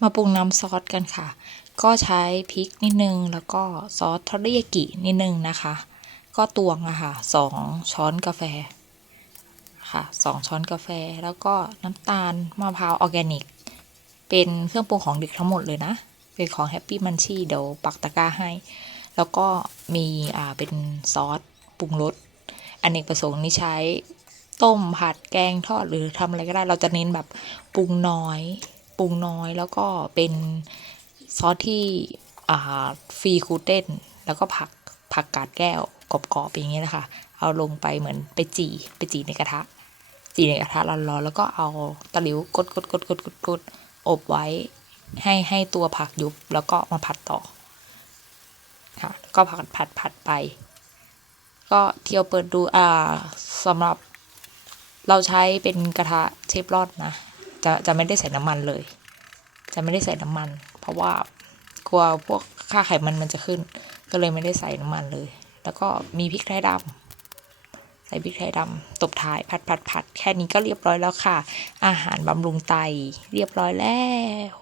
มาปรุงน้ำซอสกันค่ะ ก็ใช้พริกนิดนึง แล้วก็ซอสทอริยากินิดนึงนะคะ ก็ตวงอะค่ะสองช้อนกาแฟค่ะสองช้อนกาแฟ แล้วก็น้ำตาลมะพร้าวออร์แกนิก เป็นเครื่องปรุงของเด็กทั้งหมดเลยนะ เป็นของแฮปปี้มันชี่เดี๋ยวปักตะกร้าให้ แล้วก็มีอ่าเป็นซอสปรุงรสอนเนกประสงค์นี่ใช้ต้มผัดแกงทอดหรือทำอะไรก็ได้ เราจะเน้นแบบปรุงน้อย ปรุงน้อยแล้วก็เป็นซอสที่ฟรีกลูเตนแล้วก็ผักผักกาดแก้วกรอบๆอย่างเงี้ยนะคะ เอาลงไปเหมือนไปจี่ไปจี่ในกระทะ จี่ในกระทะร้อนๆแล้วก็เอาตะหลิวกดกดกดกดกดกดอบไว้ ให้ให้ตัวผักยุบแล้วก็มาผัดต่อค่ะก็ผัดผัดผัดไป ก็เที่ยวเปิดดูอ่าสำหรับเราใช้เป็นกระทะเชฟรอดนะ จะจะไม่ได้ใส่น้ำมันเลย จะไม่ได้ใส่น้ำมัน เพราะว่ากลัวพวกค่าไขมันมันจะขึ้น ก็เลยไม่ได้ใส่น้ำมันเลย แล้วก็มีพริกไทยดำใส่พริกไทยดำตบท้ายผัดผัดผัดแค่นี้ก็เรียบร้อยแล้วค่ะ อาหารบำรุงไต เรียบร้อยแล้ว